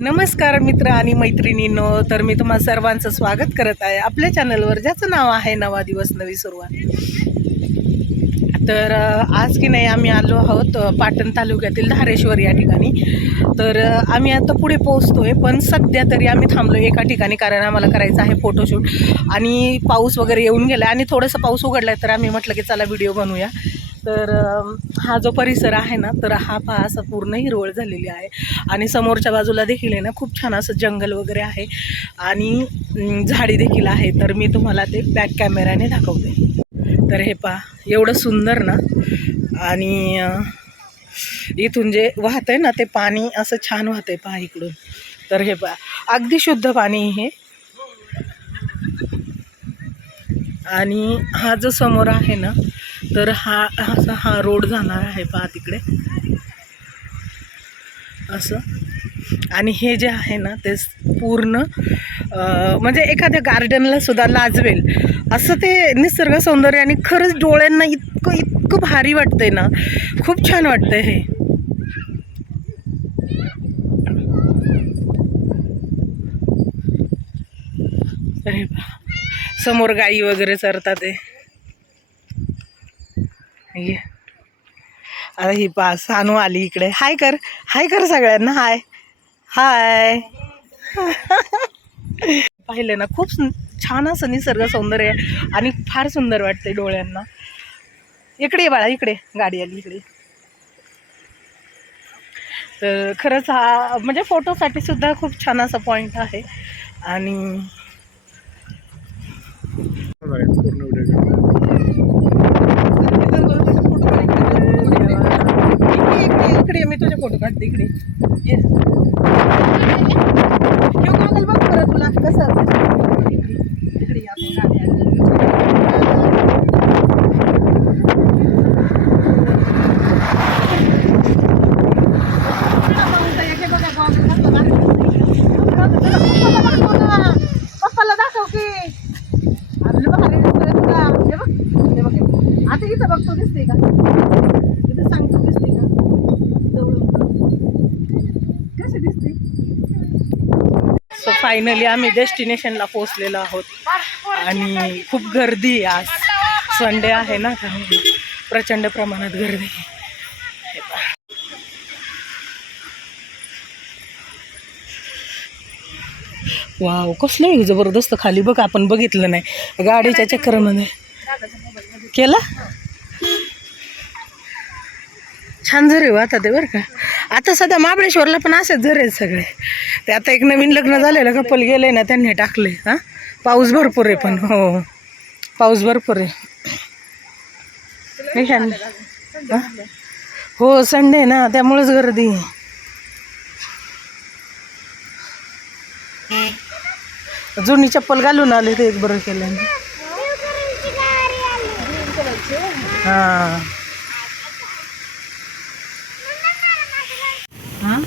नमस्कार मित्र आणि मैत्रिणींनो, तर मी तुम्हा सर्वांचं स्वागत करत आहे आपल्या चॅनलवर, ज्याचं नाव आहे नवा दिवस नवी सुरुवात. तर आज की नाही आम्ही आलो आहोत पाटण तालुक्यातील धारेश्वर या ठिकाणी. तर आम्ही आता पुढे पोहोचतोय, पण सध्या तरी आम्ही थांबलो एका ठिकाणी, कारण आम्हाला करायचं आहे फोटोशूट. आणि पाऊस वगैरे येऊन गेला आणि थोडंसं पाऊस उघडला आहे, तर आम्ही म्हटलं की चला व्हिडिओ बनवूया. तर हा जो परिसर आहे ना, तर हा पहा असा पूर्ण हिरवळ झालेली आहे. आणि समोरच्या बाजूला देखील आहे ना, खूप छान असं जंगल वगैरे आहे आणि झाडी देखील आहे. तर मी तुम्हाला ते बॅक कॅमेऱ्याने दाखवते. तर हे पहा, एवढं सुंदर ना. आणि इथून जे वाहत आहे ना ते पाणी असं छान वाहत आहे पहा इकडून. तर हे पहा, अगदी शुद्ध पाणी हे. आणि हा जो समोर आहे ना, तर हा रोड जाणार आहे पहा तिकडे असं. आणि हे जे आहे ना ते पूर्ण म्हणजे एखाद्या गार्डनला सुद्धा लाजवेल असं ते निसर्ग सौंदर्य. आणि खरंच डोळ्यांना इतकं इतकं भारी वाटतंय ना, खूप छान वाटतंय हे. अरे समोर गाई वगैरे चरतात आहे. आता ही पा सानू आली इकडे. हाय कर, हाय कर सगळ्यांना. हाय हाय. पाहिले ना, खूप छान असं निसर्ग सौंदर्य आहे आणि फार सुंदर वाटते डोळ्यांना. इकडे बाळा, इकडे गाडी आली इकडे. तर खरंच हा म्हणजे फोटोसाठी सुद्धा खूप छान असा पॉईंट आहे. आणि इकडे मी तुझे फोटो काढते. इकडे बघ बरं तुला कसं. इकडे पप्पाला दाखव की. आता इथं बघतो, दिसते का इथं, सांगतो दिसते का जवळ कशी दिसते. सो फायनली आम्ही डेस्टिनेशनला पोहोचलेलो आहोत. आणि खूप गर्दी आज संडे आहे ना, प्रचंड प्रमाणात गर्दी. वाव, कसलं जबरदस्त खाली बघ. आपण बघितलं नाही, गाडीच्या चक्करमध्ये केला. छान झरे वाहतात ते बरं का. आता सध्या महाबळेश्वरला पण असेच झरे आहेत सगळे. ते आता एक नवीन लग्न झालेलं कपल गेले ना, त्यांनी टाकले. हां, पाऊस भरपूर आहे पण. हो, पाऊस भरपूर आहे. हो, संडे ना, त्यामुळेच गर्दी. जुनी चप्पल घालून आले ते एक बरं केलं. हां हां,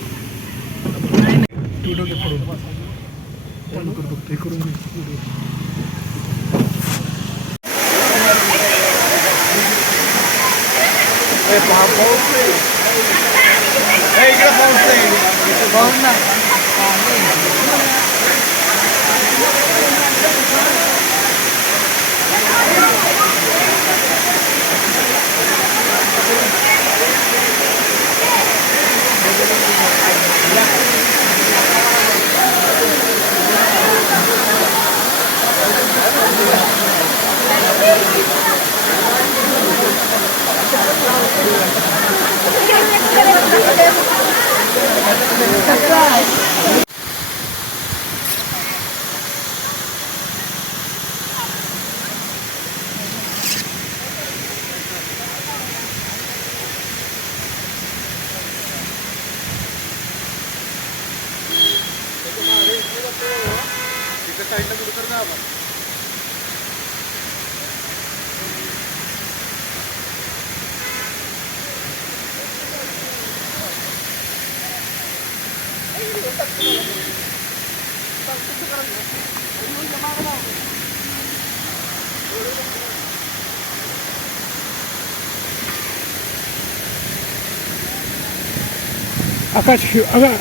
आकाश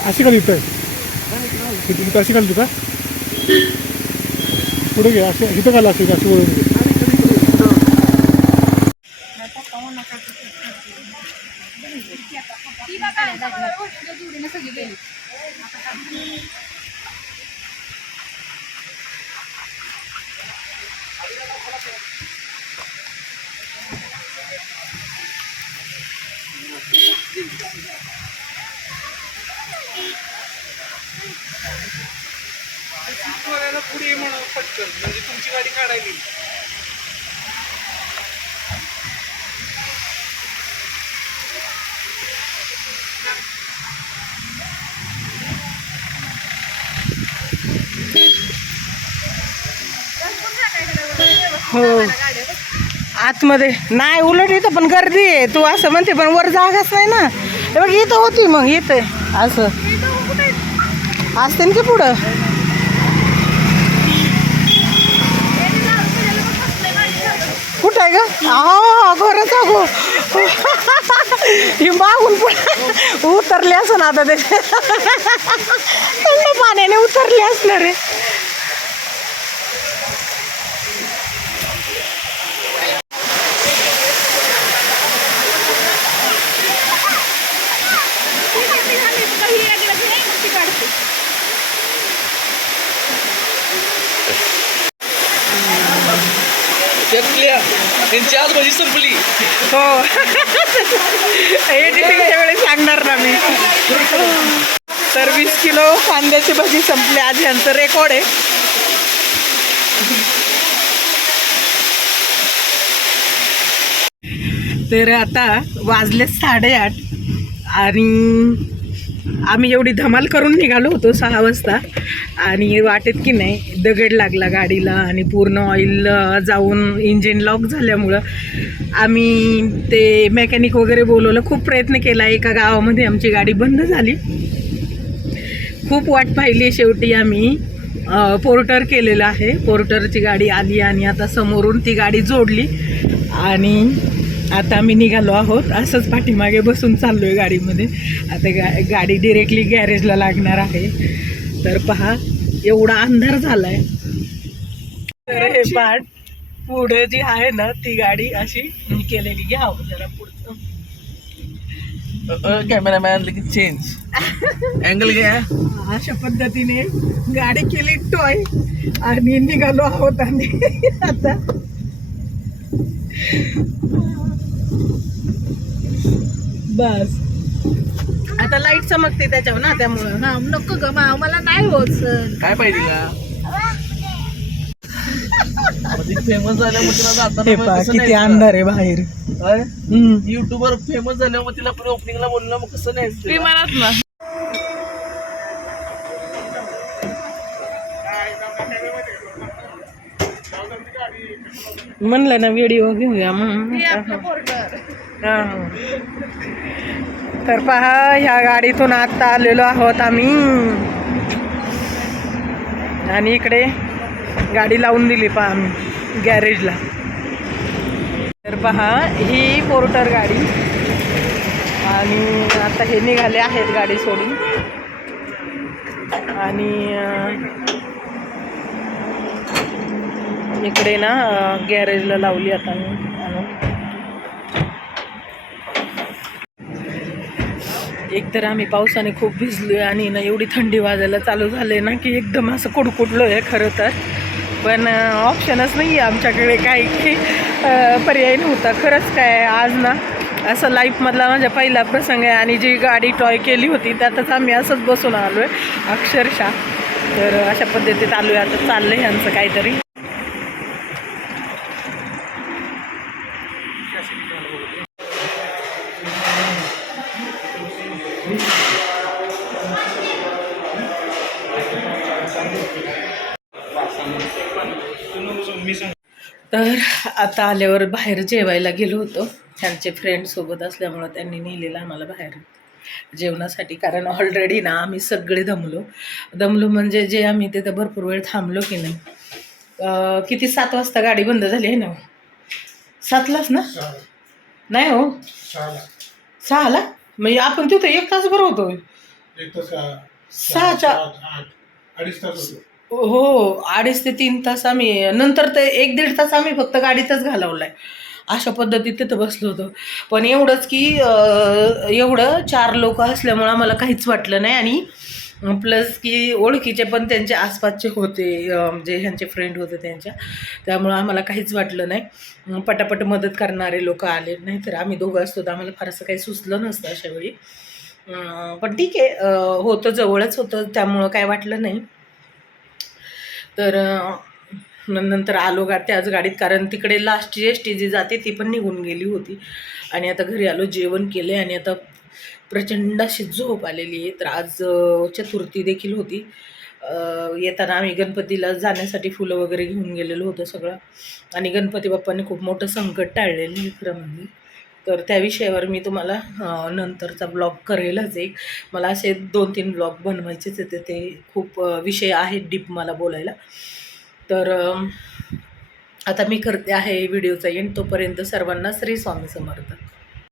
अशी का लिहित आहे. तिथे कशी घाल तुका पुढे घे असे इथं घाला असे अशी वळून घे. पुढे म्हणा पटकन म्हणजे तुमची गाडी काढायली. हो आतमध्ये नाही, उलट इथं पण गर्दी आहे. तू असं म्हणते पण वर जागाच नाही ना. हे बघ इथं होती, मग इथं असं असते ना की पुढं. कुठं आहे ग? हा घरच अगो ही मागून पुढे उतरली असं ना आता ते थंड पाण्याने उतरली असणार रे. त्यांची आज भाजी संपली. हो एडिटिंगच्या वेळेस सांगणार ना मी. तर 20 किलो कांद्याची भाजी संपली आज, यांचं रेकॉर्ड आहे. तर आता वाजले 8:30 आणि आम्ही एवढी धमाल करून निघालो होतो 6 वाजता आणि वाटेत की नाही दगड लागला गाडीला आणि पूर्ण ऑइल जाऊन इंजिन लॉक झाल्यामुळं आम्ही ते मेकॅनिक वगैरे बोलवलं. खूप प्रयत्न केला. एका गावामध्ये आमची गाडी बंद झाली. खूप वाट पाहिली. शेवटी आम्ही पोर्टर केलेलं आहे. पोर्टरची गाडी आली आणि आता समोरून ती गाडी जोडली आणि आता आम्ही निघालो आहोत. असंच पाठीमागे बसून चाललो आहे गाडीमध्ये. आता गाडी डिरेक्टली गॅरेजला लागणार आहे. तर पहा एवढा अंधार झाला आहे. तर हे पाठ पुढे जी आहे ना ती गाडी अशी केलेली. घ्या जरा पुढचं कॅमेरामॅन लगेच चेंज अँगल घ्या. अशा पद्धतीने गाडी केली टॉय आणि निघालो आहोत. आणि आता बस आता लाईट चमकते त्याच्यावर ना, त्यामुळं हा नको ग मला नाही होत सर. काय पाहिजे का फेमस झाल्यामुळे तिला हे पहा जाताना किती अंधार आहे बाहेर. युट्यूबर फेमस झाल्यामुळे तिला पण ओपनिंगला बोललं मग कसं नाही विमानात ना म्हणलं ना व्हिडिओ घेऊया म्हणून. हा. तर पहा ह्या गाडीतून आता आलेलो आहोत आम्ही आणि इकडे गाडी लावून दिली पहा आम्ही गॅरेजला. तर पहा ही पोर्टर गाडी आणि आता हे निघाले आहेत गाडी सोडून आणि इकडे ना गॅरेजला लावली आता मी. एकतर आम्ही पावसाने खूप भिजलोय आणि ना एवढी थंडी वाजायला चालू झाले ना की एकदम असं कुडकुडलो आहे खरं तर. पण ऑप्शनच नाही आहे आमच्याकडे, काही पर्याय नव्हता. खरंच काय आज ना असं लाईफमधला माझा पहिला प्रसंग आहे आणि जी गाडी टॉय केली होती त्यातच आम्ही असंच बसून आलो आहे अक्षरशः. तर अशा पद्धतीत आलो आहे. आता चाललं आहे यांचं काहीतरी. तर आता आल्यावर बाहेर जेवायला गेलो होतो. त्यांचे फ्रेंडसोबत असल्यामुळं त्यांनी नेलेलं आम्हाला बाहेर जेवणासाठी. कारण ऑलरेडी ना आम्ही सगळे दमलो म्हणजे जे आम्ही तिथं भरपूर वेळ थांबलो की नाही. किती 7 वाजता गाडी बंद झाली आहे ना. 7लाच ना? नाही हो 6ला. म्हणजे आपण तिथं 1 तास भर होतो. 6च्या 2.5 तास होतो. हो 2.5 ते 3 तास आम्ही नंतर ते 1-1.5 तास आम्ही फक्त गाडीतच घालवलाय. अशा पद्धतीत तिथं बसलो होतो. पण एवढंच की एवढं 4 लोक असल्यामुळं आम्हाला काहीच वाटलं नाही आणि प्लस की ओळखीचे पण त्यांच्या आसपासचे होते, म्हणजे ह्यांचे फ्रेंड होते त्यांच्या, त्यामुळं आम्हाला काहीच वाटलं नाही. पटापट मदत करणारे लोक आले नाही, तर आम्ही दोघं असतो तर आम्हाला फारसं काही सुचलं नसतं अशा वेळी. पण ठीक आहे, होतं जवळच होतं त्यामुळं काय वाटलं नाही. तर नंतर आलो त्याच गाडीत, कारण तिकडे लास्टची एस टी जी जाते ती पण निघून गेली होती. आणि आता घरी आलो, जेवण केले आणि आता प्रचंड अशी झोप आलेली आहे. तर आज चतुर्थी देखील होती. येताना आम्ही गणपतीला जाण्यासाठी फुलं वगैरे घेऊन गेलेलो होतो सगळं, आणि गणपती बाप्पांनी खूप मोठं संकट टाळलेलं आहे खरं म्हणजे. तर त्या विषयावर मी तुम्हाला नंतरचा ब्लॉग करेलच एक. मला असे 2-3 ब्लॉग बनवायचेच आहेत, ते खूप विषय आहेत डीप मला बोलायला. तर आता मी करते आहे व्हिडिओचा एंड. तोपर्यंत सर्वांना श्री स्वामी समर्थ.